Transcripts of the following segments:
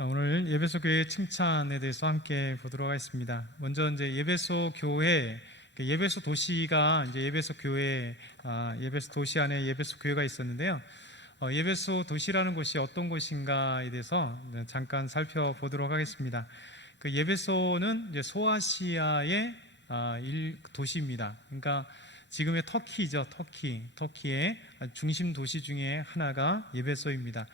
오늘 예배소 교회 칭찬에 대해서 함께 보도록 하겠습니다. 먼저 이제 예배소 교회, 예배소 도시가 이제 예배소 교회, 예배소 도시 안에 예배소 교회가 있었는데요. 예배소 도시라는 곳이 어떤 곳인가에 대해서 잠깐 살펴보도록 하겠습니다. 그 예배소는 이제 소아시아의 도시입니다. 그러니까 지금의 터키죠, 터키의 중심 도시 중에 하나가 예배소입니다.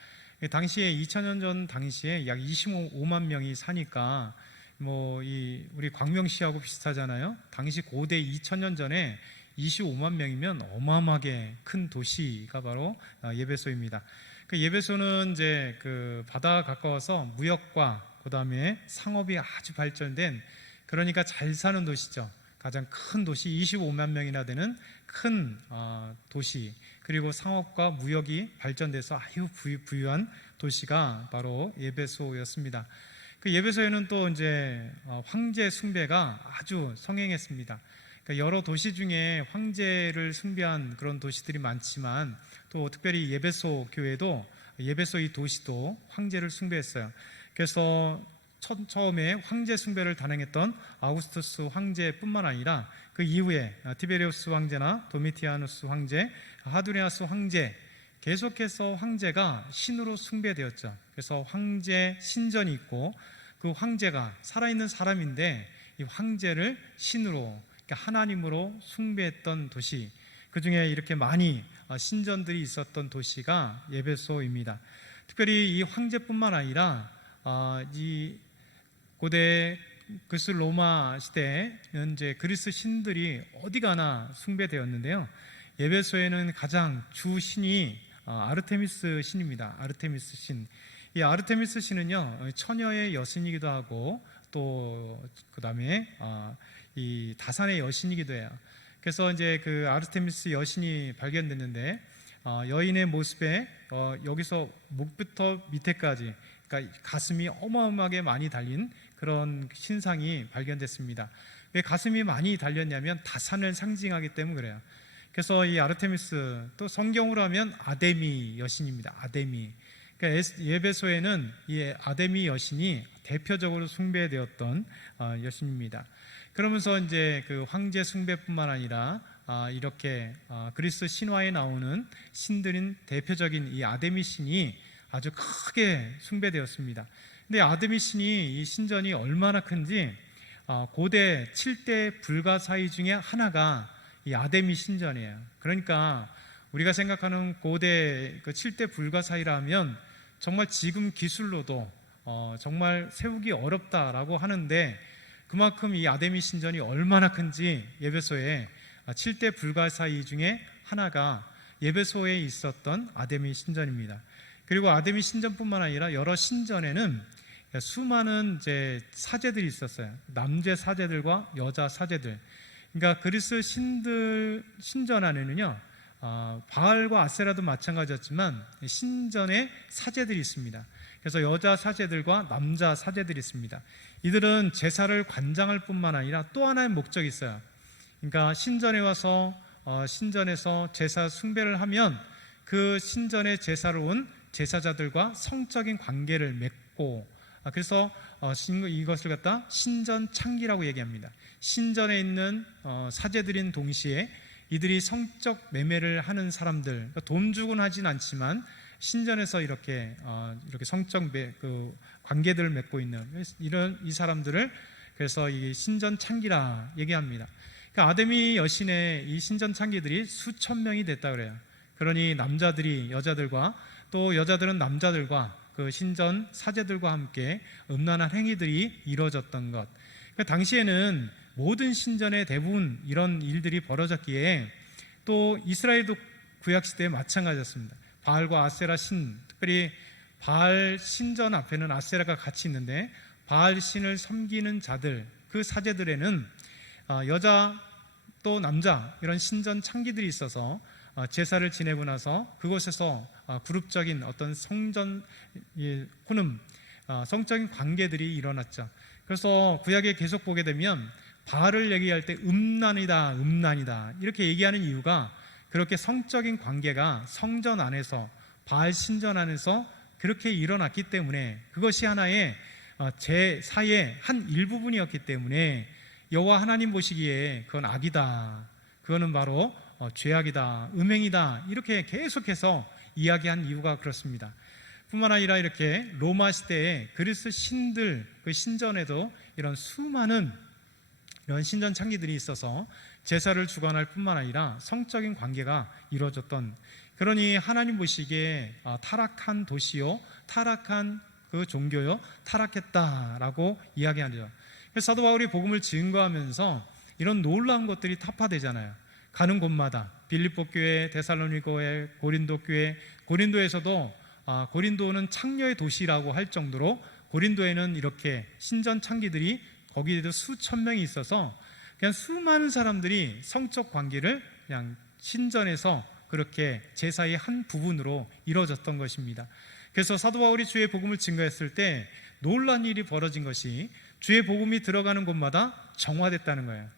당시에 2000년 전 당시에 약 25만 명이 사니까 우리 광명시하고 비슷하잖아요. 당시 고대 2000년 전에 25만 명이면 어마어마하게 큰 도시가 바로 예배소입니다. 그 예배소는 이제 그 바다가 가까워서 무역과 그다음에 상업이 아주 발전된, 그러니까 잘 사는 도시죠. 가장 큰 도시, 25만 명이나 되는 큰 도시, 그리고 상업과 무역이 발전돼서 아주 부유한 도시가 바로 예배소였습니다. 그 예배소에는 또 이제 황제 숭배가 아주 성행했습니다. 그러니까 여러 도시 중에 황제를 숭배한 그런 도시들이 많지만, 또 특별히 예배소 교회도, 예배소 이 도시도 황제를 숭배했어요. 그래서 처음에 황제 숭배를 단행했던 아우구스투스 황제뿐만 아니라 그 이후에 티베리우스 황제나 도미티아누스 황제, 하두리아스 황제, 계속해서 황제가 신으로 숭배되었죠. 그래서 황제 신전이 있고, 그 황제가 살아있는 사람인데 이 황제를 신으로, 그러니까 하나님으로 숭배했던 도시, 그 중에 이렇게 많이 신전들이 있었던 도시가 예배소입니다. 특별히 이 황제뿐만 아니라 이 고대 그리스 로마 시대에는 이제 그리스 신들이 어디 가나 숭배되었는데요. 예배소에는 가장 주 신이 아르테미스 신입니다. 아르테미스 신. 이 아르테미스 신은요, 처녀의 여신이기도 하고, 또 그다음에 이 다산의 여신이기도 해요. 그래서 이제 그 아르테미스 여신이 발견됐는데, 여인의 모습에 여기서 목부터 밑에까지, 그러니까 가슴이 어마어마하게 많이 달린 그런 신상이 발견됐습니다. 왜 가슴이 많이 달렸냐면 다산을 상징하기 때문에 그래요. 그래서 이 아르테미스, 또 성경으로 하면 아데미 여신입니다. 아데미. 그러니까 예배소에는 이 아데미 여신이 대표적으로 숭배되었던 여신입니다. 그러면서 이제 그 황제 숭배뿐만 아니라 이렇게 그리스 신화에 나오는 신들인 대표적인 이 아데미 신이 아주 크게 숭배되었습니다. 근데 아데미 신이, 이 신전이 얼마나 큰지, 고대 7대 불가사의 중에 하나가 이 아데미 신전이에요. 그러니까 우리가 생각하는 고대 그 7대 불가사의라 하면 정말 지금 기술로도 정말 세우기 어렵다라고 하는데, 그만큼 이 아데미 신전이 얼마나 큰지 예배소에 7대 불가사의 중에 하나가 예배소에 있었던 아데미 신전입니다. 그리고 아데미 신전뿐만 아니라 여러 신전에는 수많은 이제 사제들이 있었어요. 남제 사제들과 여자 사제들. 그러니까 그리스 신전 안에는요, 바알과 아세라도 마찬가지였지만 신전에 사제들이 있습니다. 그래서 여자 사제들과 남자 사제들이 있습니다. 이들은 제사를 관장할 뿐만 아니라 또 하나의 목적이 있어요. 그러니까 신전에 와서 신전에서 제사 숭배를 하면 그 신전에 제사로 온 제사자들과 성적인 관계를 맺고, 그래서 이것을 갖다 신전 창기라고 얘기합니다. 신전에 있는 사제들인 동시에 이들이 성적 매매를 하는 사람들, 그러니까 돈 주고는 하진 않지만 신전에서 이렇게 성적 관계들을 맺고 있는 이 사람들을, 그래서 이 신전 창기라 얘기합니다. 그러니까 아데미 여신의 이 신전 창기들이 수천 명이 됐다 그래요. 그러니 남자들이 여자들과, 또 여자들은 남자들과 그 신전 사제들과 함께 음란한 행위들이 이루어졌던 것. 그러니까 당시에는 모든 신전에 대부분 이런 일들이 벌어졌기에, 또 이스라엘도 구약시대에 마찬가지였습니다. 바알과 아세라 신, 특별히 바알 신전 앞에는 아세라가 같이 있는데, 바알 신을 섬기는 자들, 그 사제들에는 여자 또 남자 이런 신전 창기들이 있어서 제사를 지내고 나서 그곳에서 그룹적인 어떤 성전 혼음, 성적인 관계들이 일어났죠. 그래서 구약에 계속 보게 되면 바알을 얘기할 때 음란이다 이렇게 얘기하는 이유가, 그렇게 성적인 관계가 성전 안에서, 바알 신전 안에서 그렇게 일어났기 때문에 그것이 하나의 제사의 한 일부분이었기 때문에 여호와 하나님 보시기에 그건 악이다, 그거는 바로 죄악이다, 음행이다, 이렇게 계속해서 이야기한 이유가 그렇습니다. 뿐만 아니라 이렇게 로마 시대에 그리스 신들 그 신전에도 이런 수많은 이런 신전 창기들이 있어서 제사를 주관할 뿐만 아니라 성적인 관계가 이루어졌던, 그러니 하나님 보시기에 타락한 도시요, 타락한 그 종교요, 타락했다라고 이야기하죠. 그래서 사도 바울이 복음을 증거하면서 이런 놀라운 것들이 타파되잖아요. 가는 곳마다 빌립보 교회, 데살로니가 교회, 고린도 교회, 고린도에서도 고린도는 창녀의 도시라고 할 정도로 고린도에는 이렇게 신전 창기들이 거기에도 수천 명이 있어서 그냥 수많은 사람들이 성적 관계를 그냥 신전에서 그렇게 제사의 한 부분으로 이루어졌던 것입니다. 그래서 사도 바울이 주의 복음을 증거했을 때 놀라운 일이 벌어진 것이 주의 복음이 들어가는 곳마다 정화됐다는 거예요.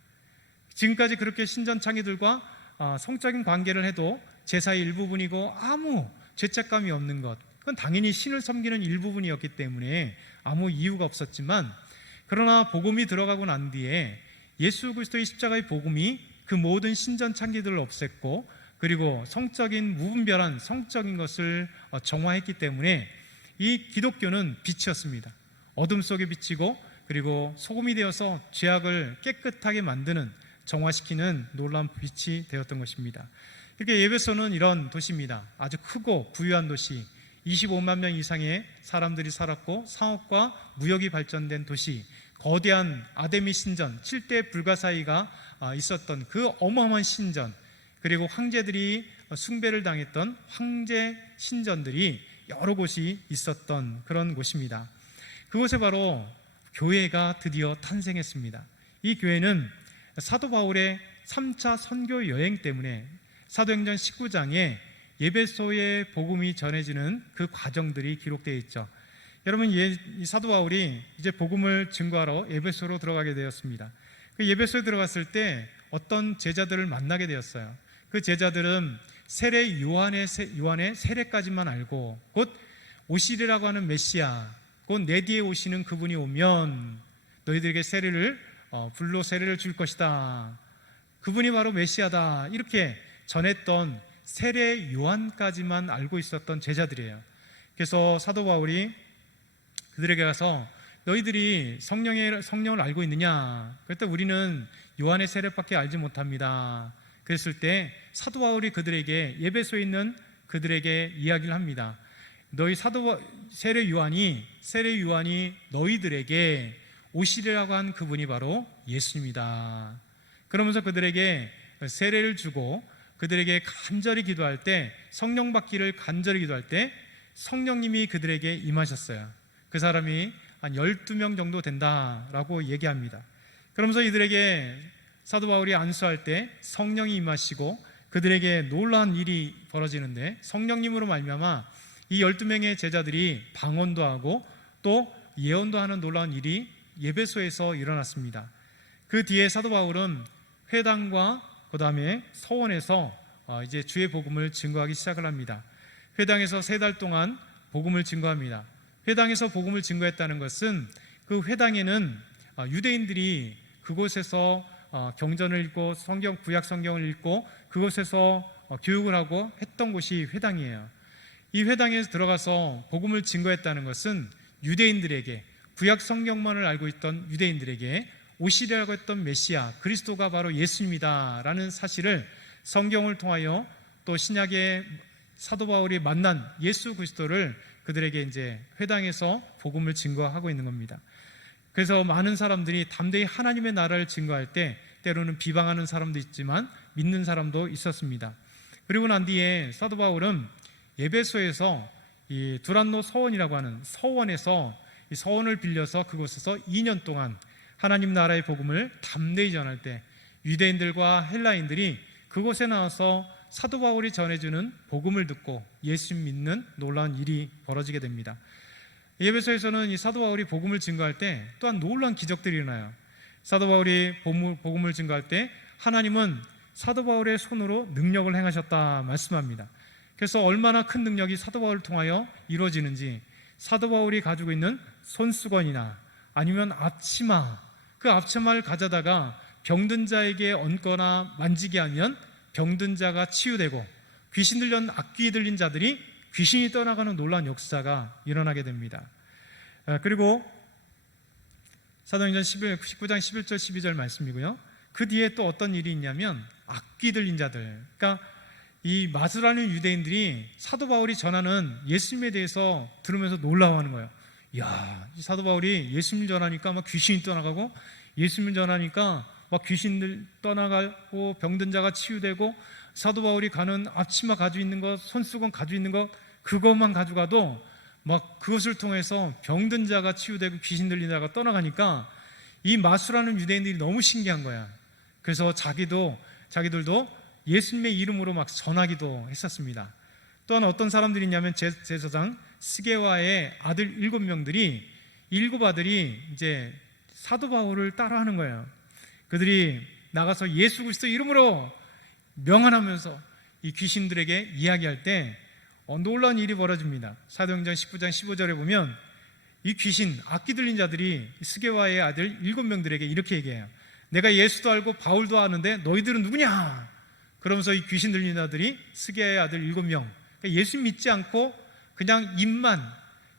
지금까지 그렇게 신전 창기들과 성적인 관계를 해도 제사의 일부분이고 아무 죄책감이 없는 것, 그건 당연히 신을 섬기는 일부분이었기 때문에 아무 이유가 없었지만, 그러나 복음이 들어가고 난 뒤에 예수 그리스도의 십자가의 복음이 그 모든 신전 창기들을 없앴고, 그리고 성적인 무분별한 성적인 것을 정화했기 때문에 이 기독교는 빛이었습니다. 어둠 속에 비치고, 그리고 소금이 되어서 죄악을 깨끗하게 만드는, 정화시키는 놀라운 빛이 되었던 것입니다. 이렇게 에베소는 이런 도시입니다. 아주 크고 부유한 도시, 25만 명 이상의 사람들이 살았고 상업과 무역이 발전된 도시, 거대한 아데미 신전, 7대 불가사의가 있었던 그 어마어마한 신전, 그리고 황제들이 숭배를 당했던 황제 신전들이 여러 곳이 있었던 그런 곳입니다. 그곳에 바로 교회가 드디어 탄생했습니다. 이 교회는 사도 바울의 3차 선교 여행 때문에 사도행전 19장에 예배소의 복음이 전해지는 그 과정들이 기록되어 있죠. 여러분, 이 사도 바울이 이제 복음을 증거하러 예배소로 들어가게 되었습니다. 그 예배소에 들어갔을 때 어떤 제자들을 만나게 되었어요. 그 제자들은 세례 요한의 세례까지만 알고, 곧 오시리라고 하는 메시아, 곧 내 뒤에 오시는 그분이 오면 너희들에게 불로 세례를 줄 것이다, 그분이 바로 메시아다, 이렇게 전했던 세례 요한까지만 알고 있었던 제자들이에요. 그래서 사도 바울이 그들에게 가서 너희들이 성령을 알고 있느냐? 그랬더니 우리는 요한의 세례밖에 알지 못합니다. 그랬을 때 사도 바울이 그들에게, 예배소에 있는 그들에게 이야기를 합니다. 너희 세례 요한이 너희들에게 오시리라고 한 그분이 바로 예수입니다. 그러면서 그들에게 세례를 주고, 그들에게 간절히 기도할 때, 성령 받기를 간절히 기도할 때 성령님이 그들에게 임하셨어요. 그 사람이 한 12명 정도 된다라고 얘기합니다. 그러면서 이들에게 사도 바울이 안수할 때 성령이 임하시고 그들에게 놀라운 일이 벌어지는데, 성령님으로 말미암아 이 12명의 제자들이 방언도 하고 또 예언도 하는 놀라운 일이 예배소에서 일어났습니다. 그 뒤에 사도 바울은 회당과 그 다음에 서원에서 이제 주의 복음을 증거하기 시작을 합니다. 회당에서 3달 동안 복음을 증거합니다. 회당에서 복음을 증거했다는 것은 그 회당에는 유대인들이 그곳에서 경전을 읽고 구약 성경을 읽고 그곳에서 교육을 하고 했던 곳이 회당이에요. 이 회당에 들어가서 복음을 증거했다는 것은 유대인들에게, 구약 성경만을 알고 있던 유대인들에게 오시리라고 했던 메시아 그리스도가 바로 예수입니다 라는 사실을 성경을 통하여, 또 신약의 사도 바울이 만난 예수 그리스도를 그들에게 이제 회당에서 복음을 증거하고 있는 겁니다. 그래서 많은 사람들이 담대히 하나님의 나라를 증거할 때 때로는 비방하는 사람도 있지만 믿는 사람도 있었습니다. 그리고 난 뒤에 사도 바울은 에베소에서 이 두란노 서원이라고 하는 서원에서, 이 서원을 빌려서 그곳에서 2년 동안 하나님 나라의 복음을 담대히 전할 때 유대인들과 헬라인들이 그곳에 나와서 사도 바울이 전해주는 복음을 듣고 예수 믿는 놀라운 일이 벌어지게 됩니다. 에베소에서는 이 사도 바울이 복음을 증거할 때 또한 놀라운 기적들이 일어나요. 사도 바울이 복음을 증거할 때 하나님은 사도 바울의 손으로 능력을 행하셨다 말씀합니다. 그래서 얼마나 큰 능력이 사도 바울을 통하여 이루어지는지, 사도 바울이 가지고 있는 손수건이나 아니면 앞치마, 그 앞치마를 가져다가 병든 자에게 얹거나 만지게 하면 병든 자가 치유되고, 귀신 들린 악귀 들린 자들이 귀신이 떠나가는 놀라운 역사가 일어나게 됩니다. 그리고 사도행전 19장 11절 12절 말씀이고요. 그 뒤에 또 어떤 일이 있냐면 악귀 들린 자들, 그러니까 이 마술하는 유대인들이 사도 바울이 전하는 예수님에 대해서 들으면서 놀라워하는 거예요. 이야, 이 사도 바울이 예수님 전하니까 막 귀신이 떠나가고, 예수님 전하니까 막 귀신들 떠나가고 병든 자가 치유되고, 사도 바울이 가는 앞치마 가지고 있는 것, 손수건 가지고 있는 것, 그것만 가져가도 막 그것을 통해서 병든 자가 치유되고 귀신 들린 자가 떠나가니까 이 마술하는 유대인들이 너무 신기한 거야. 그래서 자기들도 예수님의 이름으로 막 전하기도 했었습니다. 또한 어떤 사람들이 있냐면 제사장 스게와의 아들 7명들이, 7아들이 이제 사도 바울을 따라하는 거예요. 그들이 나가서 예수 그리스도 이름으로 명한하면서 이 귀신들에게 이야기할 때 놀라운 일이 벌어집니다. 사도행전 19장 15절에 보면 이 귀신, 악기 들린 자들이 스게와의 아들 7명들에게 이렇게 얘기해요. 내가 예수도 알고 바울도 아는데 너희들은 누구냐? 그러면서 이 귀신 들린 자들이 스게와의 아들 7명, 그러니까 예수 믿지 않고 그냥 입만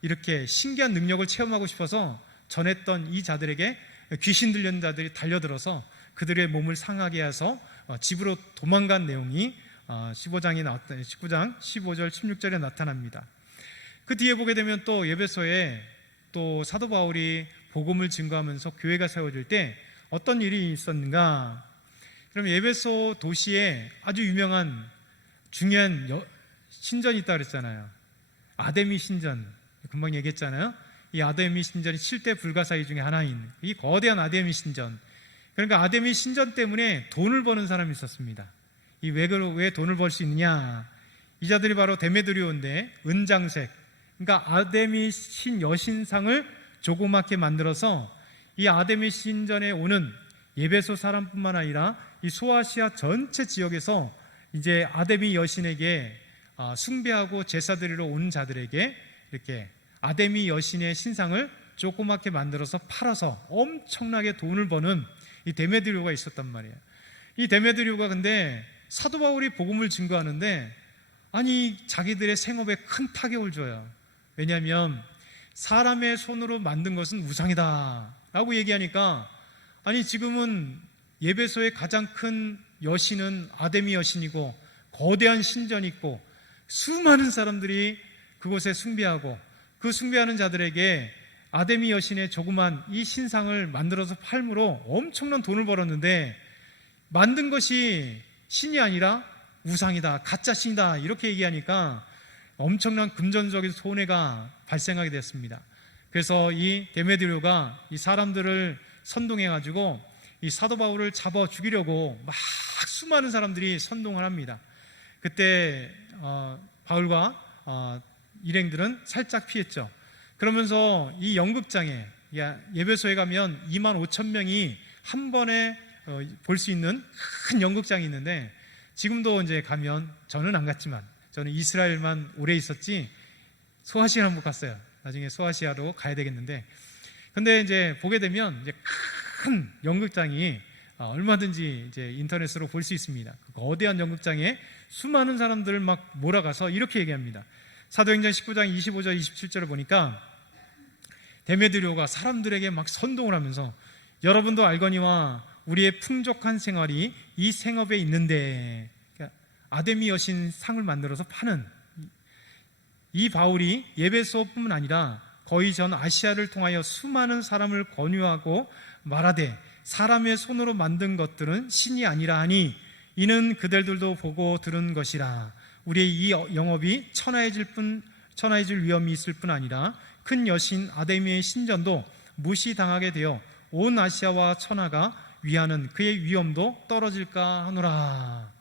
이렇게 신기한 능력을 체험하고 싶어서 전했던 이 자들에게 귀신 들린 자들이 달려들어서 그들의 몸을 상하게 해서 집으로 도망간 내용이 19장 15절 16절에 나타납니다. 그 뒤에 보게 되면 또 에베소에 또 사도 바울이 복음을 증거하면서 교회가 세워질 때 어떤 일이 있었는가? 그럼 에베소 도시에 아주 유명한 중요한 신전이 있다고 그랬잖아요. 아데미 신전, 금방 얘기했잖아요. 이 아데미 신전이 7대 불가사의 중에 하나인 이 거대한 아데미 신전, 그러니까 아데미 신전 때문에 돈을 버는 사람이 있었습니다. 왜 돈을 벌 수 있느냐? 이 자들이 바로 데메드리오인데, 은장색, 그러니까 아데미 신 여신상을 조그맣게 만들어서 이 아데미 신전에 오는 에베소 사람뿐만 아니라 이 소아시아 전체 지역에서 이제 아데미 여신에게 숭배하고 제사드리러 온 자들에게 이렇게 아데미 여신의 신상을 조그맣게 만들어서 팔아서 엄청나게 돈을 버는 이 데메드리오가 있었단 말이에요. 이 데메드리오가 근데 사도 바울이 복음을 증거하는데 아니 자기들의 생업에 큰 타격을 줘요. 왜냐하면 사람의 손으로 만든 것은 우상이다 라고 얘기하니까, 아니 지금은 에베소의 가장 큰 여신은 아데미 여신이고 거대한 신전이 있고 수많은 사람들이 그곳에 숭배하고, 그 숭배하는 자들에게 아데미 여신의 조그만 이 신상을 만들어서 팔므로 엄청난 돈을 벌었는데, 만든 것이 신이 아니라 우상이다, 가짜 신이다 이렇게 얘기하니까 엄청난 금전적인 손해가 발생하게 됐습니다. 그래서 이 데메드리오가 이 사람들을 선동해가지고 이 사도 바울을 잡아 죽이려고 막 수많은 사람들이 선동을 합니다. 그때 바울과 일행들은 살짝 피했죠. 그러면서 이 연극장에, 에베소에 가면 25,000명이 한 번에 볼 수 있는 큰 연극장이 있는데, 지금도 이제 가면, 저는 안 갔지만 저는 이스라엘만 오래 있었지 소아시아는 못 갔어요. 나중에 소아시아로 가야 되겠는데, 근데 이제 보게 되면 이제 큰 연극장이 얼마든지 이제 인터넷으로 볼 수 있습니다. 그 거대한 연극장에 수많은 사람들을 막 몰아가서 이렇게 얘기합니다. 사도행전 19장 25절 27절을 보니까 데메드리오가 사람들에게 막 선동을 하면서, 여러분도 알거니와 우리의 풍족한 생활이 이 생업에 있는데, 그러니까 아데미 여신 상을 만들어서 파는 이 바울이 에베소뿐만 아니라 거의 전 아시아를 통하여 수많은 사람을 권유하고 말하되, 사람의 손으로 만든 것들은 신이 아니라 하니 이는 그들도 보고 들은 것이라. 우리의 이 영업이 천하해질 위험이 있을 뿐 아니라 큰 여신 아데미의 신전도 무시당하게 되어 온 아시아와 천하가 위하는 그의 위엄도 떨어질까 하노라.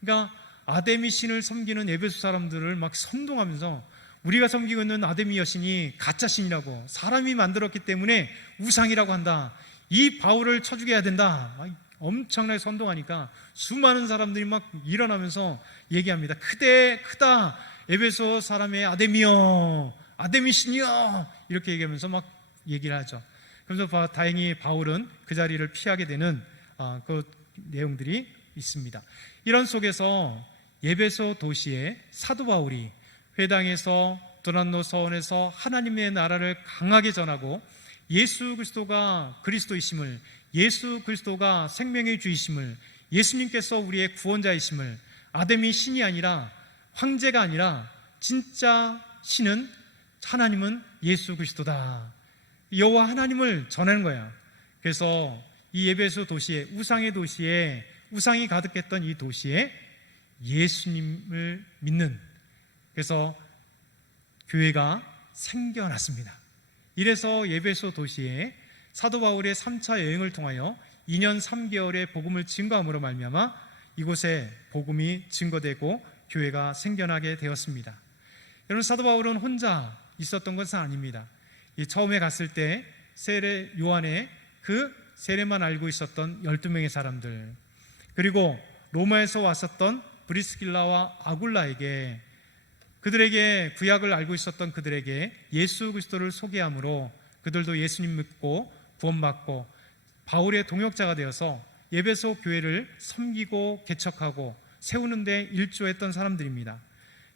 그러니까 아데미 신을 섬기는 에베소 사람들을 막 선동하면서, 우리가 섬기고 있는 아데미 여신이 가짜 신이라고, 사람이 만들었기 때문에 우상이라고 한다, 이 바울을 쳐 죽여야 된다, 엄청나게 선동하니까 수많은 사람들이 막 일어나면서 얘기합니다. 크다 에베소 사람의 아데미여, 아데미 신이여, 이렇게 얘기하면서 막 얘기를 하죠. 그래서 다행히 바울은 그 자리를 피하게 되는 그 내용들이 있습니다. 이런 속에서 에베소 도시에 사도 바울이 회당에서 도난노 서원에서 하나님의 나라를 강하게 전하고 예수 그리스도가 그리스도이심을, 예수 그리스도가 생명의 주이심을, 예수님께서 우리의 구원자이심을, 아데미 신이 아니라, 황제가 아니라 진짜 신은, 하나님은 예수 그리스도다, 여호와 하나님을 전하는 거야. 그래서 이 에베소 도시에, 우상의 도시에, 우상이 가득했던 이 도시에 예수님을 믿는, 그래서 교회가 생겨났습니다. 이래서 에베소 도시에 사도 바울의 3차 여행을 통하여 2년 3개월의 복음을 증거함으로 말미암아 이곳에 복음이 증거되고 교회가 생겨나게 되었습니다. 여러분, 사도 바울은 혼자 있었던 것은 아닙니다. 처음에 갔을 때 세례 요한의 그 세례만 알고 있었던 12명의 사람들, 그리고 로마에서 왔었던 브리스길라와 아굴라에게, 그들에게 구약을 알고 있었던 그들에게 예수 그리스도를 소개함으로 그들도 예수님 믿고 구원받고 바울의 동역자가 되어서 에베소 교회를 섬기고 개척하고 세우는 데 일조했던 사람들입니다.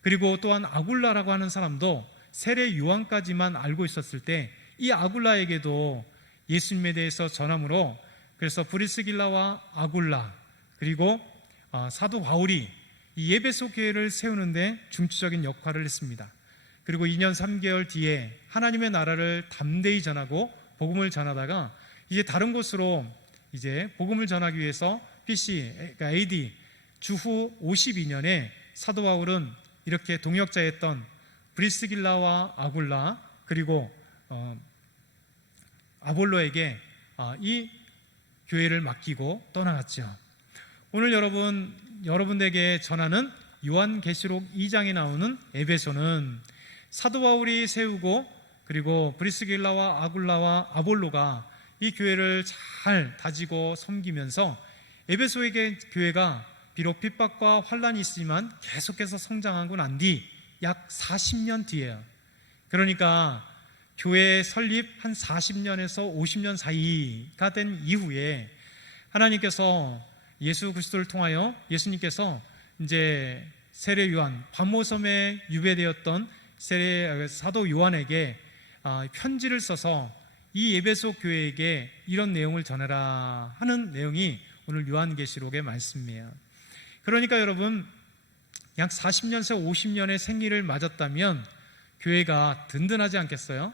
그리고 또한 아굴라라고 하는 사람도 세례 요한까지만 알고 있었을 때 이 아굴라에게도 예수님에 대해서 전함으로, 그래서 브리스길라와 아굴라 그리고 사도 바울이 이 에베소 교회를 세우는데 중추적인 역할을 했습니다. 그리고 2년 3개월 뒤에 하나님의 나라를 담대히 전하고 복음을 전하다가 이제 다른 곳으로 이제 복음을 전하기 위해서 BC, 그러니까 AD 주후 52년에 사도 바울은 이렇게 동역자였던 브리스길라와 아굴라 그리고 아볼로에게 이 교회를 맡기고 떠나갔죠. 오늘 여러분에게 전하는 요한계시록 2장에 나오는 에베소는 사도 바울이 세우고 그리고 브리스길라와 아굴라와 아볼로가 이 교회를 잘 다지고 섬기면서 에베소에게 교회가 비록 핍박과 환란이 있지만 계속해서 성장하고 난 뒤 약 40년 뒤에요. 그러니까 교회 설립 한 40년에서 50년 사이가 된 이후에 하나님께서 예수 그리스도를 통하여 예수님께서 이제 세례 요한, 반모섬에 유배되었던 사도 요한에게 편지를 써서 이 에베소 교회에게 이런 내용을 전해라 하는 내용이 오늘 요한계시록의 말씀이에요. 그러니까 여러분, 약 40년에서 50년의 생일을 맞았다면 교회가 든든하지 않겠어요?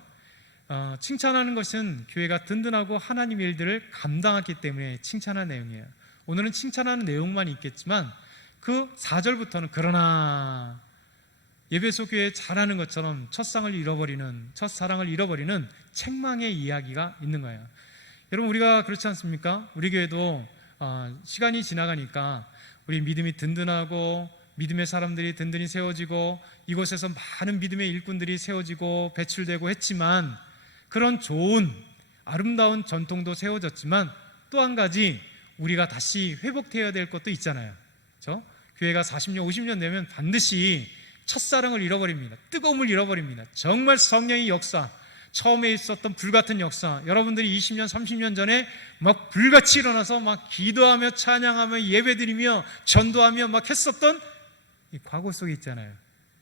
칭찬하는 것은 교회가 든든하고 하나님의 일들을 감당했기 때문에 칭찬하는 내용이에요. 오늘은 칭찬하는 내용만 있겠지만 그 4절부터는 그러나 에베소 교회 잘하는 것처럼 첫사랑을 잃어버리는 책망의 이야기가 있는 거예요. 여러분, 우리가 그렇지 않습니까? 우리 교회도 시간이 지나가니까 우리 믿음이 든든하고 믿음의 사람들이 든든히 세워지고 이곳에서 많은 믿음의 일꾼들이 세워지고 배출되고 했지만, 그런 좋은 아름다운 전통도 세워졌지만 또 한 가지 우리가 다시 회복되어야 될 것도 있잖아요. 그렇죠? 교회가 40년 50년 되면 반드시 첫사랑을 잃어버립니다. 뜨거움을 잃어버립니다. 정말 성령의 역사, 처음에 있었던 불같은 역사, 여러분들이 20년 30년 전에 막 불같이 일어나서 막 기도하며 찬양하며 예배드리며 전도하며 막 했었던 이 과거 속에 있잖아요.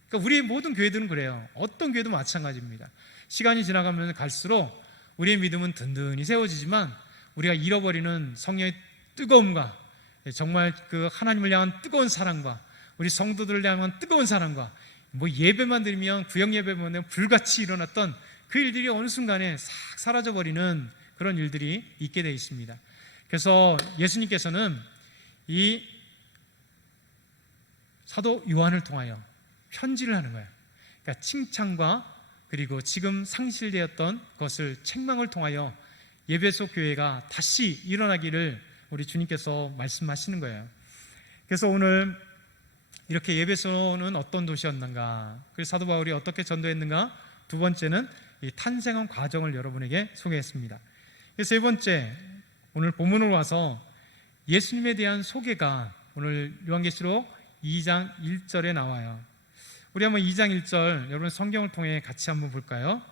그러니까 우리 모든 교회들은 그래요. 어떤 교회도 마찬가지입니다. 시간이 지나가면 갈수록 우리의 믿음은 든든히 세워지지만 우리가 잃어버리는 성령의 뜨거움과 정말 그 하나님을 향한 뜨거운 사랑과 우리 성도들을 향한 뜨거운 사랑과 뭐 예배만 드리면 구역 예배만 되면 불같이 일어났던 그 일들이 어느 순간에 싹 사라져버리는 그런 일들이 있게 되어 있습니다. 그래서 예수님께서는 이 사도 요한을 통하여 편지를 하는 거예요. 그러니까 칭찬과 그리고 지금 상실되었던 것을 책망을 통하여 에베소 교회가 다시 일어나기를 우리 주님께서 말씀하시는 거예요. 그래서 오늘 이렇게 에베소는 어떤 도시였는가, 그래서 사도 바울이 어떻게 전도했는가, 두 번째는 이 탄생한 과정을 여러분에게 소개했습니다. 세 번째, 오늘 본문으로 와서 예수님에 대한 소개가 오늘 요한계시록 2장 1절에 나와요. 우리 한번 2장 1절 여러분 성경을 통해 같이 한번 볼까요?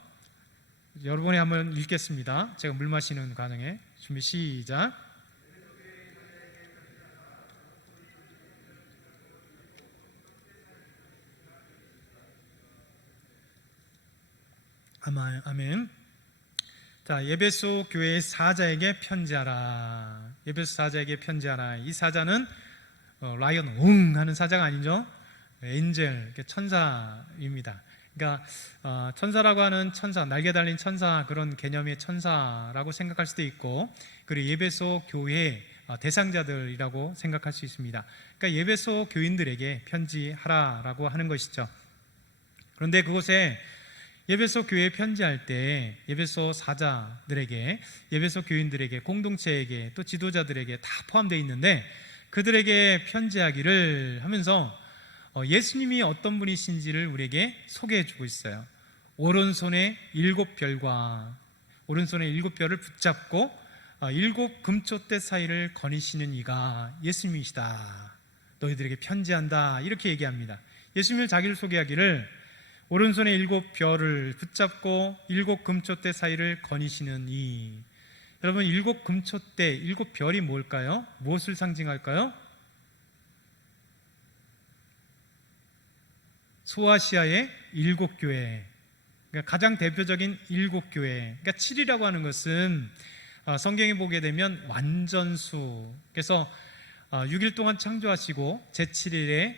여러분이 한번 읽겠습니다. 제가 물 마시는 과정에 준비 시작. 아멘. 자, 에베소 교회의 사자에게 편지하라. 에베소 사자에게 편지하라. 이 사자는 라이언 웅 하는 사자가 아니죠. 엔젤, 천사입니다. 그러니까 천사라고 하는 천사, 날개 달린 천사, 그런 개념의 천사라고 생각할 수도 있고, 그리고 에베소 교회 대상자들이라고 생각할 수 있습니다. 그러니까 에베소 교인들에게 편지하라라고 하는 것이죠. 그런데 그곳에 에베소 교회에 편지할 때 에베소 사자들에게, 에베소 교인들에게, 공동체에게, 또 지도자들에게 다 포함되어 있는데, 그들에게 편지하기를 하면서 예수님이 어떤 분이신지를 우리에게 소개해 주고 있어요. 오른손에 7별과, 오른손에 7별을 붙잡고 7 금초대 사이를 거니시는 이가 예수님이시다. 너희들에게 편지한다. 이렇게 얘기합니다. 예수님을 자기를 소개하기를 오른손에 7별을 붙잡고 7 금초대 사이를 거니시는 이. 여러분, 7 금초대, 7별이 뭘까요? 무엇을 상징할까요? 소아시아의 7교회, 그러니까 가장 대표적인 7교회. 그러니까 7이라고 하는 것은 성경에 보게 되면 완전수. 그래서 6일 동안 창조하시고 제7일에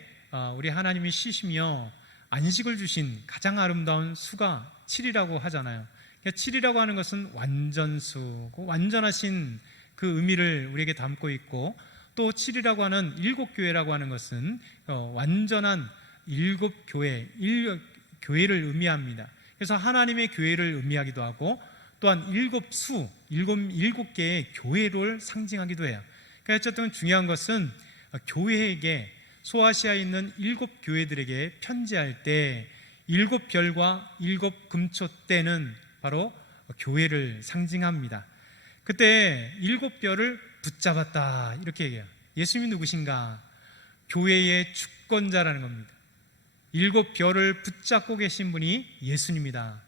우리 하나님이 쉬시며 안식을 주신 가장 아름다운 수가 7이라고 하잖아요. 7이라고 하는 것은 완전수, 완전하신 그 의미를 우리에게 담고 있고, 또 7이라고 하는 7교회라고 하는 것은 완전한 7교회, 교회를 의미합니다. 그래서 하나님의 교회를 의미하기도 하고, 또한 7수, 7개의 교회를 상징하기도 해요. 그러니까 어쨌든 중요한 것은 교회에게, 소아시아에 있는 7교회들에게 편지할 때 7별과 7 금초대는 바로 교회를 상징합니다. 그때 7별을 붙잡았다 이렇게 얘기해요. 예수님이 누구신가? 교회의 주권자라는 겁니다. 7별을 붙잡고 계신 분이 예수님이다.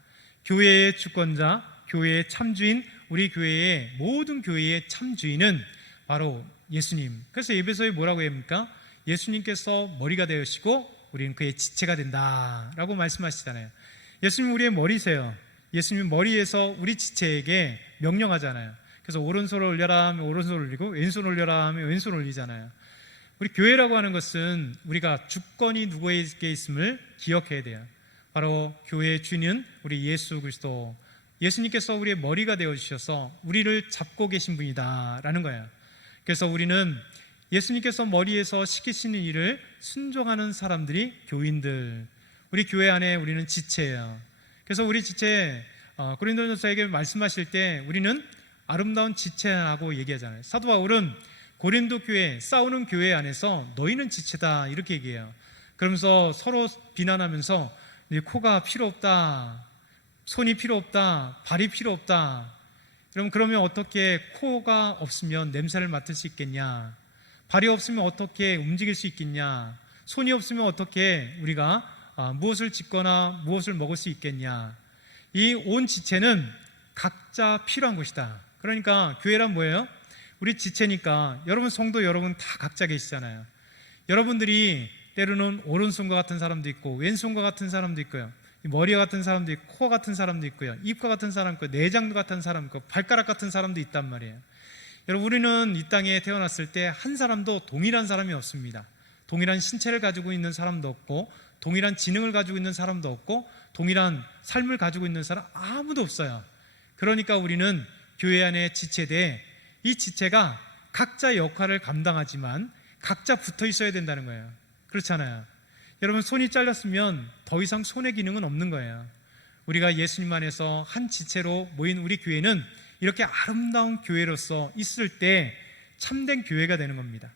교회의 주권자, 교회의 참주인, 우리 교회의 모든 교회의 참주인은 바로 예수님. 그래서 에베소에 뭐라고 합니까? 예수님께서 머리가 되시고 우리는 그의 지체가 된다라고 말씀하시잖아요. 예수님 우리의 머리세요. 예수님 머리에서 우리 지체에게 명령하잖아요. 그래서 오른손을 올려라 하면 오른손을 올리고, 왼손을 올려라 하면 왼손을 올리잖아요. 우리 교회라고 하는 것은 우리가 주권이 누구에게 있음을 기억해야 돼요. 바로 교회의 주인은 우리 예수 그리스도, 예수님께서 우리의 머리가 되어주셔서 우리를 잡고 계신 분이다라는 거예요. 그래서 우리는 예수님께서 머리에서 시키시는 일을 순종하는 사람들이 교인들, 우리 교회 안에 우리는 지체예요. 그래서 우리 지체, 고린도전서에게 말씀하실 때 우리는 아름다운 지체라고 얘기하잖아요. 사도 바울은 고린도 교회, 싸우는 교회 안에서 너희는 지체다 이렇게 얘기해요. 그러면서 서로 비난하면서 코가 필요 없다, 손이 필요 없다, 발이 필요 없다. 그러면 어떻게 코가 없으면 냄새를 맡을 수 있겠냐? 발이 없으면 어떻게 움직일 수 있겠냐? 손이 없으면 어떻게 우리가 무엇을 짓거나 무엇을 먹을 수 있겠냐? 이 온 지체는 각자 필요한 것이다. 그러니까 교회란 뭐예요? 우리 지체니까 여러분 성도 여러분 다 각자 계시잖아요. 여러분들이 때로는 오른손과 같은 사람도 있고 왼손과 같은 사람도 있고요, 머리와 같은 사람도 있고 코 같은 사람도 있고요, 입과 같은 사람도 있고 내장 같은 사람도 있고 발가락 같은 사람도 있단 말이에요. 여러분 우리는 이 땅에 태어났을 때 한 사람도 동일한 사람이 없습니다. 동일한 신체를 가지고 있는 사람도 없고, 동일한 지능을 가지고 있는 사람도 없고, 동일한 삶을 가지고 있는 사람 아무도 없어요. 그러니까 우리는 교회 안에 지체돼, 이 지체가 각자 역할을 감당하지만 각자 붙어 있어야 된다는 거예요. 그렇잖아요. 여러분 손이 잘렸으면 더 이상 손의 기능은 없는 거예요. 우리가 예수님 안에서 한 지체로 모인 우리 교회는 이렇게 아름다운 교회로서 있을 때 참된 교회가 되는 겁니다.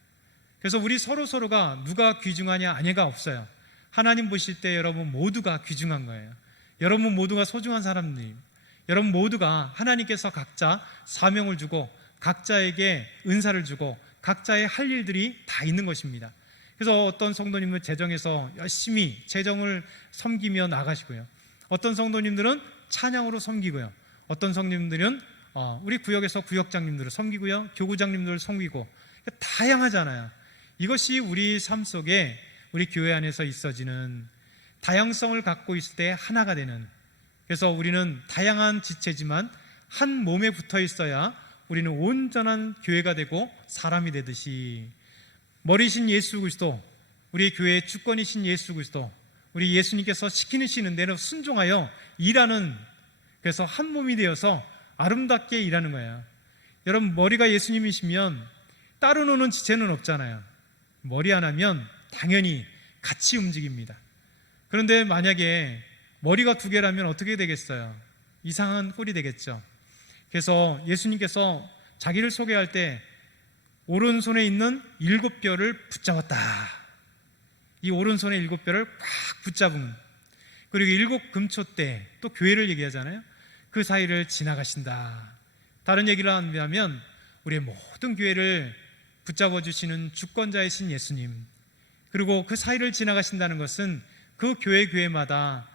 그래서 우리 서로가 누가 귀중하냐 아니가 없어요. 하나님 보실 때 여러분 모두가 귀중한 거예요. 여러분 모두가 소중한 사람들, 여러분 모두가 하나님께서 각자 사명을 주고 각자에게 은사를 주고 각자의 할 일들이 다 있는 것입니다. 그래서 어떤 성도님은 재정에서 열심히 재정을 섬기며 나가시고요, 어떤 성도님들은 찬양으로 섬기고요, 어떤 성도님들은 우리 구역에서 구역장님들을 섬기고요, 교구장님들을 섬기고, 다양하잖아요. 이것이 우리 삶 속에 우리 교회 안에서 있어지는 다양성을 갖고 있을 때 하나가 되는, 그래서 우리는 다양한 지체지만 한 몸에 붙어 있어야 우리는 온전한 교회가 되고 사람이 되듯이, 머리신 예수 그리스도, 우리 교회의 주권이신 예수 그리스도, 우리 예수님께서 시키시는 대로 순종하여 일하는, 그래서 한 몸이 되어서 아름답게 일하는 거예요. 여러분, 머리가 예수님이시면 따로 노는 지체는 없잖아요. 머리 하나면 당연히 같이 움직입니다. 그런데 만약에 머리가 두 개라면 어떻게 되겠어요? 이상한 꼴이 되겠죠. 그래서 예수님께서 자기를 소개할 때 오른손에 있는 7뼈를 붙잡았다. 이 오른손의 7뼈를 꽉 붙잡은, 그리고 7금초 때 또 교회를 얘기하잖아요. 그 사이를 지나가신다. 다른 얘기를 하면 우리의 모든 교회를 붙잡아 주시는 주권자이신 예수님, 그리고 그 사이를 지나가신다는 것은 그 교회마다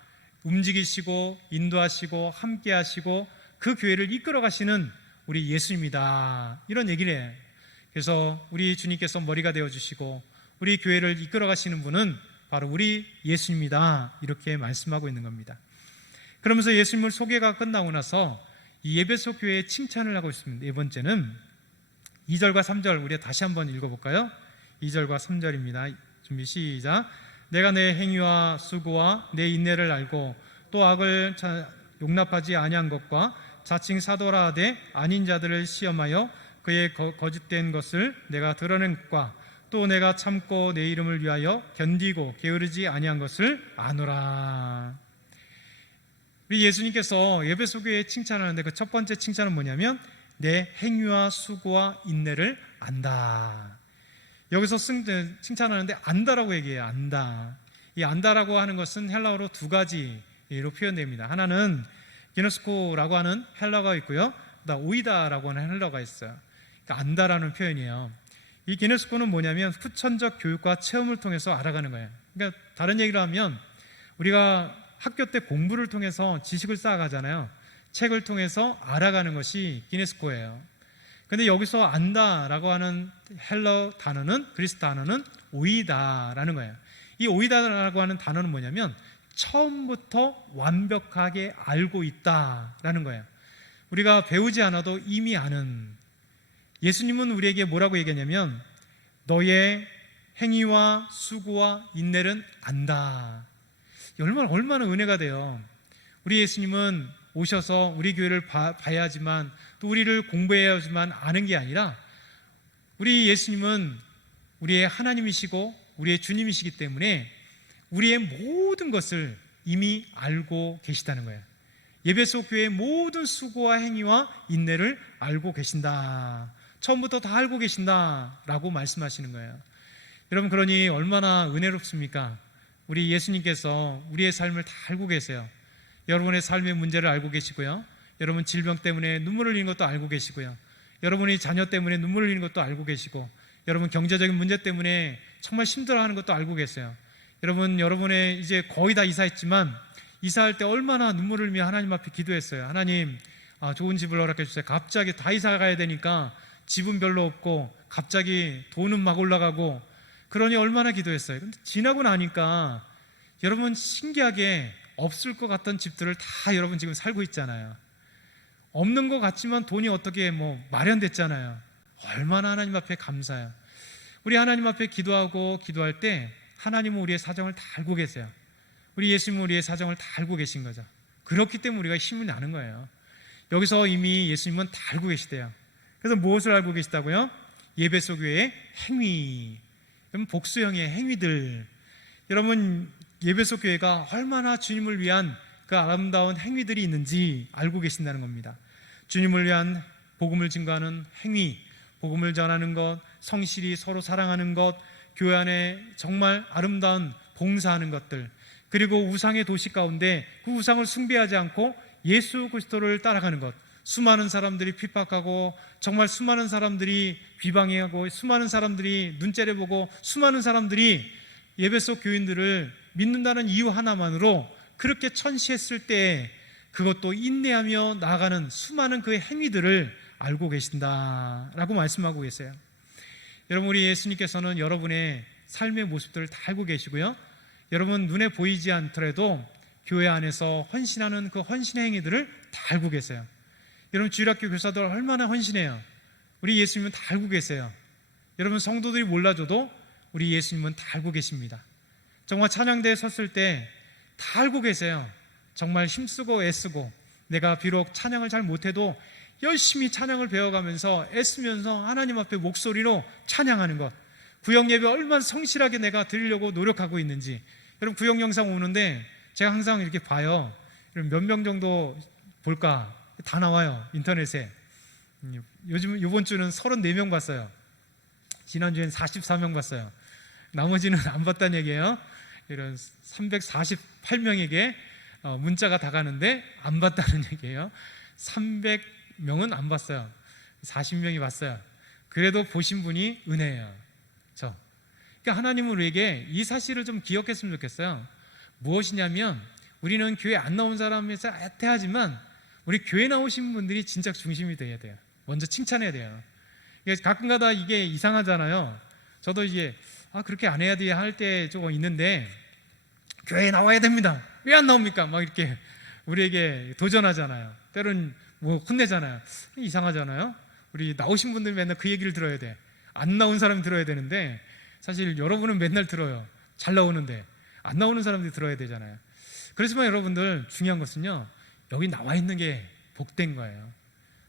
움직이시고 인도하시고 함께 하시고 그 교회를 이끌어 가시는 우리 예수님이다, 이런 얘기를 해요. 그래서 우리 주님께서 머리가 되어주시고 우리 교회를 이끌어 가시는 분은 바로 우리 예수님이다, 이렇게 말씀하고 있는 겁니다. 그러면서 예수님을 소개가 끝나고 나서 이 에베소 교회의 칭찬을 하고 있습니다. 네 번째는 2절과 3절 우리 다시 한번 읽어볼까요? 2절과 3절입니다. 준비 시작. 내가 내 행위와 수고와 내 인내를 알고 또 악을 용납하지 아니한 것과 자칭 사도라 하되 아닌 자들을 시험하여 그의 거짓된 것을 내가 드러낸 것과 또 내가 참고 내 이름을 위하여 견디고 게으르지 아니한 것을 아노라. 우리 예수님께서 에베소 교회에 칭찬하는데 그 첫 번째 칭찬은 뭐냐면 내 행위와 수고와 인내를 안다. 여기서 칭찬하는데 안다라고 얘기해요. 안다. 이 안다라고 하는 것은 헬라어로 두 가지로 표현됩니다. 하나는 기노스코라고 하는 헬라어가 있고요, 오이다라고 하는 헬라어가 있어요. 그러니까 안다라는 표현이에요. 이 기노스코는 뭐냐면 후천적 교육과 체험을 통해서 알아가는 거예요. 그러니까 다른 얘기를 하면 우리가 학교 때 공부를 통해서 지식을 쌓아가잖아요. 책을 통해서 알아가는 것이 기네스코예요. 근데 여기서 안다라고 하는 헬러 단어는, 그리스 단어는 오이다라는 거예요. 이 오이다라고 하는 단어는 뭐냐면 처음부터 완벽하게 알고 있다라는 거예요. 우리가 배우지 않아도 이미 아는, 예수님은 우리에게 뭐라고 얘기하냐면 너의 행위와 수고와 인내를 안다. 얼마나 은혜가 돼요. 우리 예수님은 오셔서 우리 교회를 봐야 하지만 또 우리를 공부해야 하지만 아는 게 아니라 우리 예수님은 우리의 하나님이시고 우리의 주님이시기 때문에 우리의 모든 것을 이미 알고 계시다는 거예요. 에베소 교회의 모든 수고와 행위와 인내를 알고 계신다. 처음부터 다 알고 계신다라고 말씀하시는 거예요. 여러분, 그러니 얼마나 은혜롭습니까? 우리 예수님께서 우리의 삶을 다 알고 계세요. 여러분의 삶의 문제를 알고 계시고요, 여러분 질병 때문에 눈물을 흘리는 것도 알고 계시고요, 여러분이 자녀 때문에 눈물을 흘리는 것도 알고 계시고, 여러분 경제적인 문제 때문에 정말 힘들어하는 것도 알고 계세요. 여러분의 이제 거의 다 이사했지만 이사할 때 얼마나 눈물을 흘리며 하나님 앞에 기도했어요. 하나님, 좋은 집을 허락해 주세요. 갑자기 다 이사 가야 되니까 집은 별로 없고 갑자기 돈은 막 올라가고, 그러니 얼마나 기도했어요. 근데 지나고 나니까 여러분 신기하게 없을 것 같던 집들을 다 여러분 지금 살고 있잖아요. 없는 것 같지만 돈이 어떻게 마련됐잖아요. 얼마나 하나님 앞에 감사해요. 우리 하나님 앞에 기도할 때 하나님은 우리의 사정을 다 알고 계세요. 우리 예수님은 우리의 사정을 다 알고 계신 거죠. 그렇기 때문에 우리가 힘이 나는 거예요. 여기서 이미 예수님은 다 알고 계시대요. 그래서 무엇을 알고 계시다고요? 에베소 교회의 행위, 복수형의 행위들. 여러분, 에베소 교회가 얼마나 주님을 위한 그 아름다운 행위들이 있는지 알고 계신다는 겁니다. 주님을 위한 복음을 증거하는 행위, 복음을 전하는 것, 성실히 서로 사랑하는 것, 교회 안에 정말 아름다운 봉사하는 것들, 그리고 우상의 도시 가운데 그 우상을 숭배하지 않고 예수 그리스도를 따라가는 것, 수많은 사람들이 핍박하고 정말 수많은 사람들이 비방해하고 수많은 사람들이 눈째려 보고 수많은 사람들이 예배소 교인들을 믿는다는 이유 하나만으로 그렇게 천시했을 때 그것도 인내하며 나아가는 수많은 그 행위들을 알고 계신다라고 말씀하고 계세요. 여러분, 우리 예수님께서는 여러분의 삶의 모습들을 다 알고 계시고요, 여러분 눈에 보이지 않더라도 교회 안에서 헌신하는 그 헌신의 행위들을 다 알고 계세요. 여러분, 주일학교 교사들 얼마나 헌신해요. 우리 예수님은 다 알고 계세요. 여러분, 성도들이 몰라줘도 우리 예수님은 다 알고 계십니다. 정말 찬양대에 섰을 때 다 알고 계세요. 정말 힘쓰고 애쓰고, 내가 비록 찬양을 잘 못해도 열심히 찬양을 배워가면서 애쓰면서 하나님 앞에 목소리로 찬양하는 것, 구역 예배 얼마나 성실하게 내가 드리려고 노력하고 있는지. 여러분, 구역 영상 오는데 제가 항상 이렇게 봐요. 몇 명 정도 볼까? 다 나와요, 인터넷에. 이번 주는 34명 봤어요. 지난주엔 44명 봤어요. 나머지는 안 봤다는 얘기예요. 이런 348명에게 문자가 다 가는데 안 봤다는 얘기예요. 300명은 안 봤어요. 40명이 봤어요. 그래도 보신 분이 은혜예요. 그러니까 하나님은 우리에게 이 사실을 좀 기억했으면 좋겠어요. 무엇이냐면, 우리는 교회 안 나온 사람에서 애태하지만 우리 교회 나오신 분들이 진짜 중심이 돼야 돼요. 먼저 칭찬해야 돼요. 가끔가다 이게 이상하잖아요. 저도 이제 그렇게 안 해야 돼 할 때 조금 있는데, 교회에 나와야 됩니다. 왜 안 나옵니까? 막 이렇게 우리에게 도전하잖아요. 때로는 뭐 혼내잖아요. 이상하잖아요. 우리 나오신 분들 맨날 그 얘기를 들어야 돼. 안 나온 사람이 들어야 되는데, 사실 여러분은 맨날 들어요. 잘 나오는데 안 나오는 사람들이 들어야 되잖아요. 그렇지만 여러분들, 중요한 것은요, 여기 나와 있는 게 복된 거예요.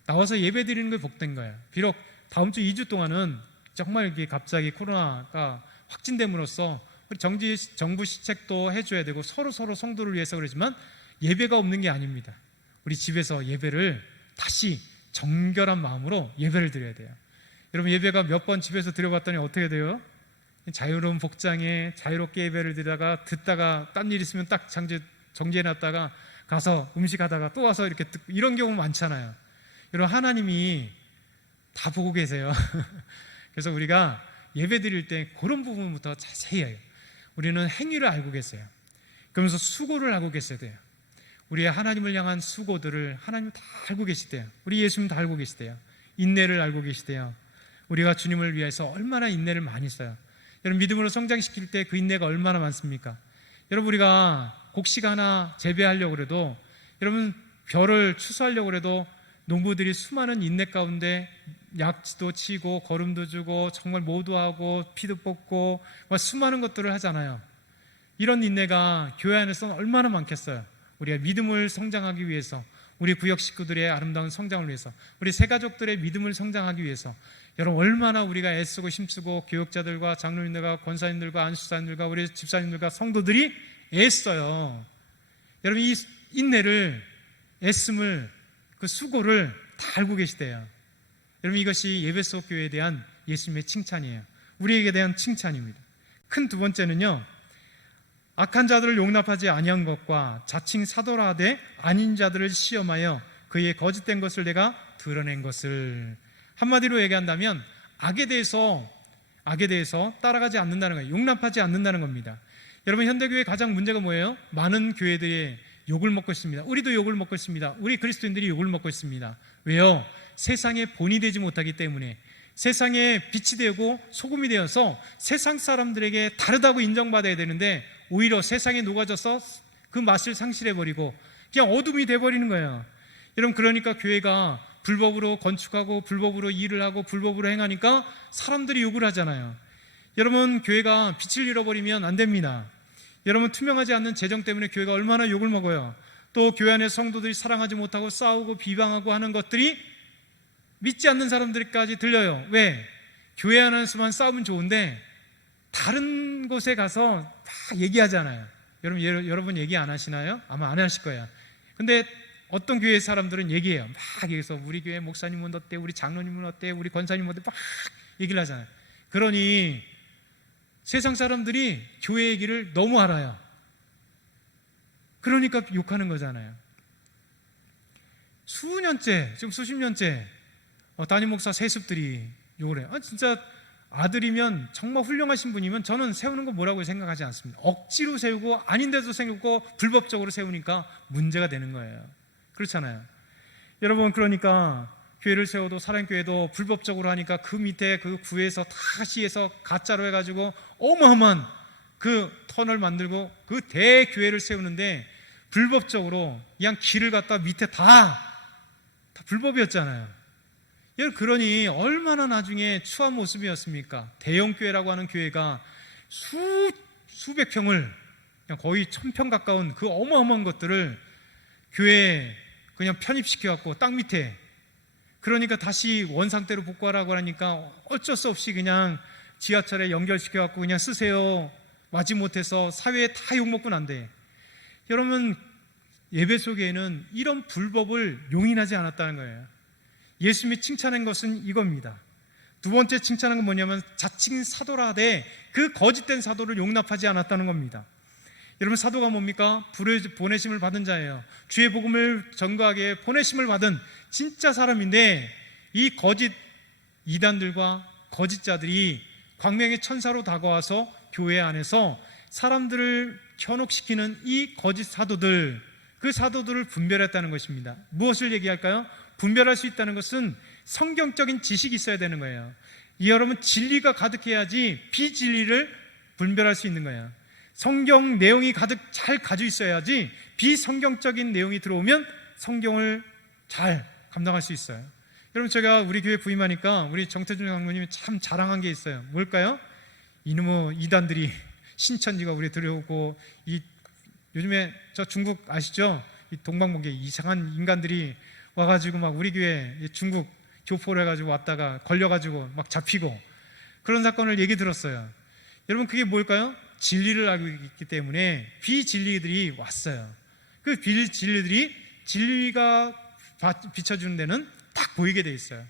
나와서 예배 드리는 게 복된 거예요. 비록 다음 주 2주 동안은 정말 이렇게 갑자기 코로나가 확진됨으로써 우리 정부 시책도 해줘야 되고 서로 성도를 위해서 그러지만 예배가 없는 게 아닙니다. 우리 집에서 예배를 다시 정결한 마음으로 예배를 드려야 돼요. 여러분, 예배가 몇 번 집에서 드려봤더니 어떻게 돼요? 자유로운 복장에 자유롭게 예배를 드리다가 듣다가 딴 일 있으면 딱 정지해놨다가 가서 음식하다가 또 와서 이렇게 듣고, 이런 경우 많잖아요. 여러분, 하나님이 다 보고 계세요. 그래서 우리가 예배 드릴 때 그런 부분부터 자세히 해요. 우리는 행위를 알고 계세요. 그러면서 수고를 알고 계셔야 돼요. 우리의 하나님을 향한 수고들을 하나님 다 알고 계시대요. 우리 예수님 다 알고 계시대요. 인내를 알고 계시대요. 우리가 주님을 위해서 얼마나 인내를 많이 써요. 여러분, 믿음으로 성장시킬 때 그 인내가 얼마나 많습니까? 여러분, 우리가 곡식 하나 재배하려고 해도, 여러분, 벼를 추수하려고 해도 농부들이 수많은 인내 가운데 약지도 치고 거름도 주고 정말 모두하고 피도 뽑고 수많은 것들을 하잖아요. 이런 인내가 교회 안에서는 얼마나 많겠어요. 우리가 믿음을 성장하기 위해서, 우리 구역 식구들의 아름다운 성장을 위해서, 우리 새가족들의 믿음을 성장하기 위해서 여러분, 얼마나 우리가 애쓰고 힘쓰고 교육자들과 장로님들과 권사님들과 안수사님들과 우리 집사님들과 성도들이 애써요. 여러분, 이 인내를, 애씀을, 그 수고를 다 알고 계시대요. 여러분, 이것이 예배소 교회에 대한 예수님의 칭찬이에요. 우리에게 대한 칭찬입니다. 큰 두 번째는요, 악한 자들을 용납하지 아니한 것과 자칭 사도라 하되 아닌 자들을 시험하여 그의 거짓된 것을 내가 드러낸 것을. 한마디로 얘기한다면 악에 대해서 따라가지 않는다는 거예요. 용납하지 않는다는 겁니다. 여러분, 현대교회의 가장 문제가 뭐예요? 많은 교회들이 욕을 먹고 있습니다. 우리도 욕을 먹고 있습니다. 우리 그리스도인들이 욕을 먹고 있습니다. 왜요? 세상의 본이 되지 못하기 때문에, 세상에 빛이 되고 소금이 되어서 세상 사람들에게 다르다고 인정받아야 되는데 오히려 세상에 녹아져서 그 맛을 상실해버리고 그냥 어둠이 돼버리는 거예요. 여러분, 그러니까 교회가 불법으로 건축하고 불법으로 일을 하고 불법으로 행하니까 사람들이 욕을 하잖아요. 여러분, 교회가 빛을 잃어버리면 안 됩니다. 여러분, 투명하지 않는 재정 때문에 교회가 얼마나 욕을 먹어요. 또 교회 안에 성도들이 사랑하지 못하고 싸우고 비방하고 하는 것들이 믿지 않는 사람들까지 들려요. 왜? 교회 안에서만 싸우면 좋은데 다른 곳에 가서 다 얘기하잖아요. 여러분 얘기 안 하시나요? 아마 안 하실 거예요. 근데 어떤 교회 사람들은 얘기해요. 막 얘기해서 우리 교회 목사님은 어때? 우리 장로님은 어때? 우리 권사님은 어때? 막 얘기를 하잖아요. 그러니 세상 사람들이 교회 얘기를 너무 알아요. 그러니까 욕하는 거잖아요. 수년째, 지금 수십 년째 담임 목사 세습들이 욕을 해요. 진짜 아들이면 정말 훌륭하신 분이면 저는 세우는 거 뭐라고 생각하지 않습니다. 억지로 세우고 아닌데도 세우고 불법적으로 세우니까 문제가 되는 거예요. 그렇잖아요. 여러분, 그러니까 교회를 세워도 사랑교회도 불법적으로 하니까 그 밑에 그 구에서 다시 해서 가짜로 해가지고 어마어마한 그 터널 만들고 그 대교회를 세우는데 불법적으로 그냥 길을 갖다 밑에 다 불법이었잖아요. 여러분, 그러니 얼마나 나중에 추한 모습이었습니까? 대형교회라고 하는 교회가 수백 평을 그냥 거의 1000평 가까운 그 어마어마한 것들을 교회에 그냥 편입시켜갖고 땅 밑에, 그러니까 다시 원상태로 복구하라고 하니까 어쩔 수 없이 그냥 지하철에 연결시켜갖고 그냥 쓰세요. 마지못해서 사회에 다 욕먹고 난데, 여러분, 예배소 교회는 이런 불법을 용인하지 않았다는 거예요. 예수님이 칭찬한 것은 이겁니다. 두 번째 칭찬한 건 뭐냐면 자칭 사도라 하되 그 거짓된 사도를 용납하지 않았다는 겁니다. 여러분, 사도가 뭡니까? 보내심을 받은 자예요. 주의 복음을 전거하게 보내심을 받은 진짜 사람인데, 이 거짓 이단들과 거짓자들이 광명의 천사로 다가와서 교회 안에서 사람들을 현혹시키는 이 거짓 사도들, 그 사도들을 분별했다는 것입니다. 무엇을 얘기할까요? 분별할 수 있다는 것은 성경적인 지식이 있어야 되는 거예요. 여러분, 진리가 가득해야지 비진리를 분별할 수 있는 거예요. 성경 내용이 가득 잘 가지고 있어야지 비성경적인 내용이 들어오면 성경을 잘 감당할 수 있어요. 여러분, 제가 우리 교회 부임하니까 우리 정태준 장로님이 참 자랑한 게 있어요. 뭘까요? 이놈의 이단들이 신천지가 우리 들여오고, 요즘에 저 중국 아시죠? 이 동방목에 이상한 인간들이 와가지고 막 우리 교회 중국 교포를 해가지고 왔다가 걸려가지고 막 잡히고 그런 사건을 얘기 들었어요. 여러분, 그게 뭘까요? 진리를 알고 있기 때문에 비진리들이 왔어요. 그 비진리들이 진리가 비춰주는 데는 딱 보이게 돼 있어요.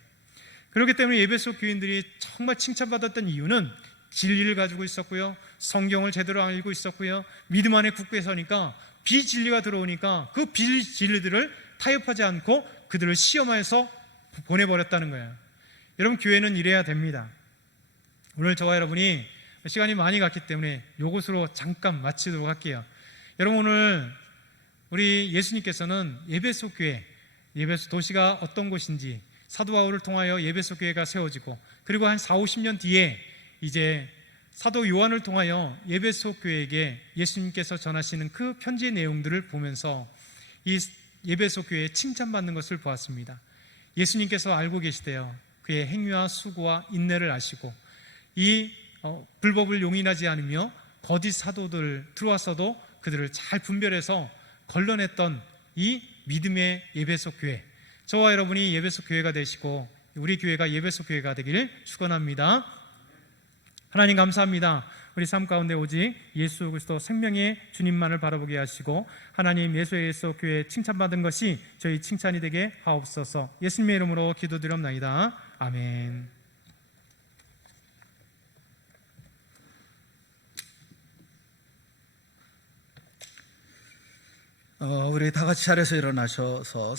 그렇기 때문에 예배소 교인들이 정말 칭찬받았던 이유는 진리를 가지고 있었고요, 성경을 제대로 알고 있었고요, 믿음 안에 굳게 서니까 비진리가 들어오니까 그 비진리들을 타협하지 않고 그들을 시험하여서 보내버렸다는 거예요. 여러분, 교회는 이래야 됩니다. 오늘 저와 여러분이 시간이 많이 갔기 때문에 이것으로 잠깐 마치도록 할게요. 여러분, 오늘 우리 예수님께서는 예배소 교회, 예배소 도시가 어떤 곳인지 사도 바울을 통하여 예배소 교회가 세워지고, 그리고 한 40-50년 뒤에 이제 사도 요한을 통하여 예배소 교회에게 예수님께서 전하시는 그 편지의 내용들을 보면서 이 예배소 교회에 칭찬받는 것을 보았습니다. 예수님께서 알고 계시대요. 그의 행위와 수고와 인내를 아시고, 이 불법을 용인하지 않으며 거짓 사도들 들어왔어도 그들을 잘 분별해서 걸러냈던 이 믿음의 예배소 교회, 저와 여러분이 예배소 교회가 되시고 우리 교회가 예배소 교회가 되기를 축원합니다. 하나님, 감사합니다. 우리 삶 가운데 오직 예수 그리스도 생명의 주님만을 바라보게 하시고, 하나님, 예수 교회 칭찬받은 것이 저희 칭찬이 되게 하옵소서. 예수님의 이름으로 기도드립나이다. 아멘. 우리 다 같이 자리에서 일어나셔서